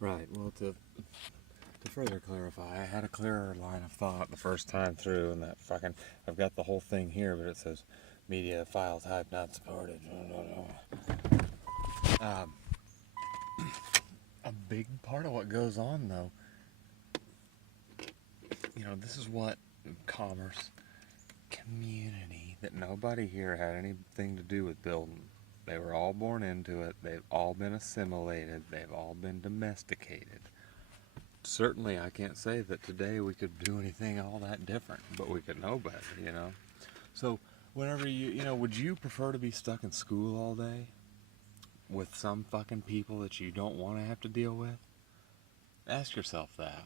Right. Well, to further clarify, I had a clearer line of thought the first time through, and that fucking I've got the whole thing here, but it says media file type not supported. Um, a big part of what goes on, though, this is what commerce, community, that nobody here had anything to do with building. They were all born into it. They've all been assimilated. They've all been domesticated. Certainly, I can't say that today we could do anything all that different, but we could know better. So, whenever would you prefer to be stuck in school all day with some fucking people that you don't want to have to deal with? Ask yourself that.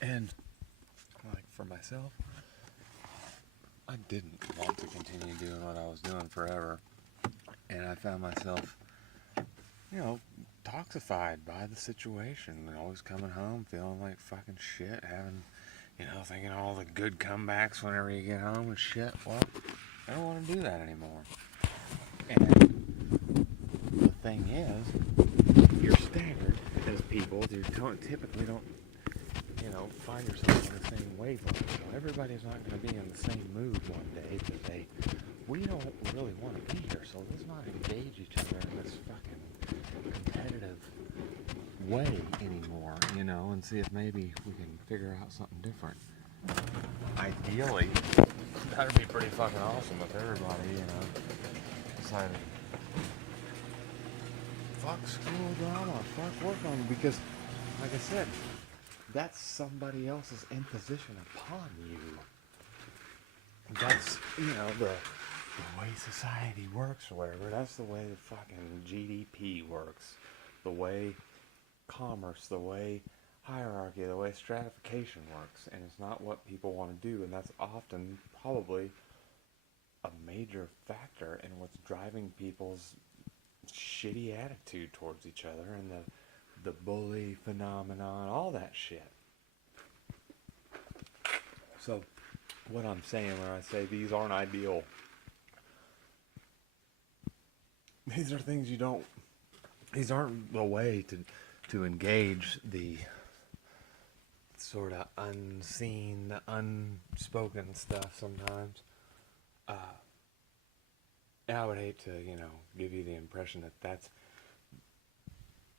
And, like, for myself, I didn't want to continue doing what I was doing forever. And I found myself, you know, toxified by the situation. And always coming home feeling like fucking shit, having, thinking all the good comebacks whenever you get home and shit. Well, I don't want to do that anymore. And the thing is, your standard as people, you typically don't, find yourself on the same wavelength. So everybody's not going to be in the same mood one day, but we don't really want to be here, so let's not engage each other in this fucking competitive way anymore, and see if maybe we can figure out something different. Ideally, that'd be pretty fucking awesome if everybody, decided, fuck school drama, fuck work on it, because, like I said, that's somebody else's imposition upon you. That's, the way society works or whatever. That's the way the fucking GDP works. The way commerce, the way hierarchy, the way stratification works. And it's not what people want to do. And that's often probably a major factor in what's driving people's shitty attitude towards each other and the bully phenomenon, all that shit. So, what I'm saying when I say these aren't ideal, these are things these aren't the way to engage the sort of unseen, unspoken stuff sometimes. I would hate to, give you the impression that that's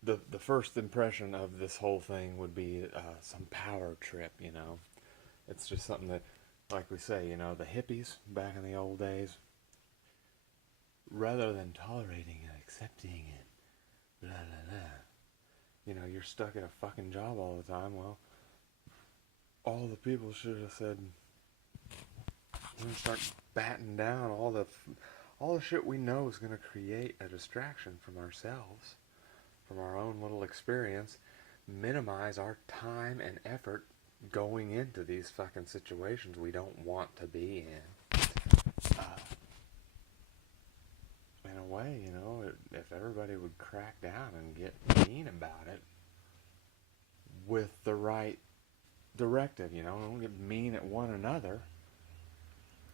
the first impression of this whole thing would be some power trip. It's just something that, like we say, the hippies back in the old days, rather than tolerating and accepting it, blah blah blah, you're stuck at a fucking job all the time. Well, all the people should have said, start batting down all the shit we know is going to create a distraction from ourselves, from our own little experience, minimize our time and effort going into these fucking situations we don't want to be in. In a way, if everybody would crack down and get mean about it with the right directive, don't get mean at one another.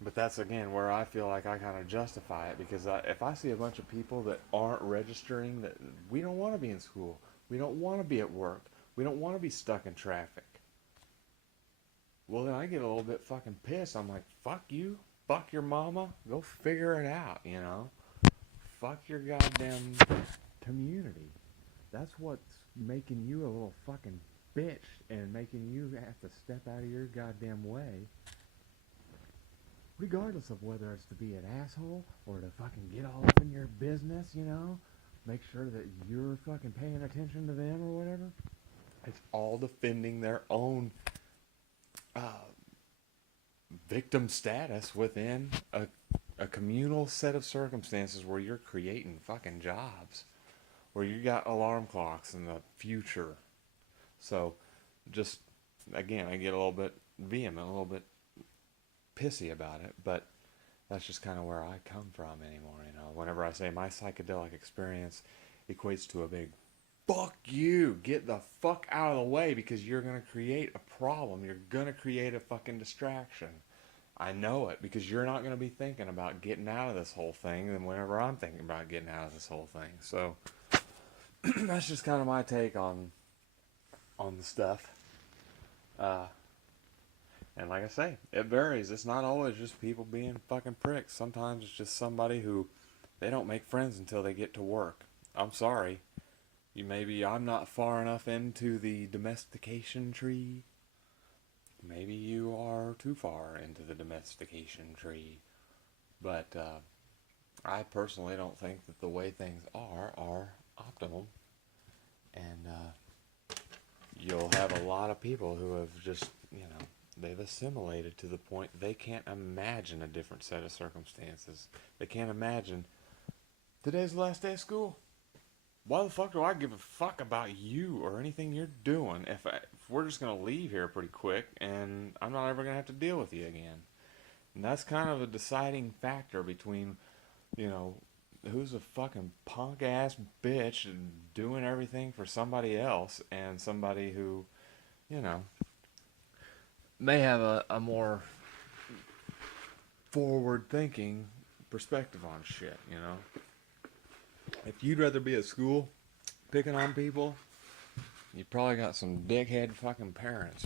But that's, again, where I feel like I kind of justify it, because if I see a bunch of people that aren't registering that we don't want to be in school, we don't want to be at work, we don't want to be stuck in traffic, well, then I get a little bit fucking pissed. I'm like, fuck you, fuck your mama, go figure it out, Fuck your goddamn community. That's what's making you a little fucking bitch and making you have to step out of your goddamn way, regardless of whether it's to be an asshole or to fucking get all up in your business, make sure that you're fucking paying attention to them or whatever. It's all defending their own victim status within a communal set of circumstances where you're creating fucking jobs, where you got alarm clocks in the future. So, just, again, I get a little bit vehement, a little bit pissy about it, but that's just kind of where I come from anymore. Whenever I say my psychedelic experience equates to a big fuck you, get the fuck out of the way, because you're gonna create a problem, you're gonna create a fucking distraction, I know it because you're not going to be thinking about getting out of this whole thing than whenever I'm thinking about getting out of this whole thing. So that's just kind of my take on the stuff. Uh, and like I say, it varies. It's not always just people being fucking pricks. Sometimes it's just somebody who they don't make friends until they get to work. I'm sorry. I'm not far enough into the domestication tree. Maybe you are too far into the domestication tree. But I personally don't think that the way things are optimal. And you'll have a lot of people who have just, they've assimilated to the point they can't imagine a different set of circumstances. They can't imagine today's the last day of school. Why the fuck do I give a fuck about you or anything you're doing if we're just going to leave here pretty quick and I'm not ever going to have to deal with you again? And that's kind of a deciding factor between, who's a fucking punk ass bitch and doing everything for somebody else and somebody who, may have a more forward thinking perspective on shit. If you'd rather be at school picking on people, you probably got some dickhead fucking parents.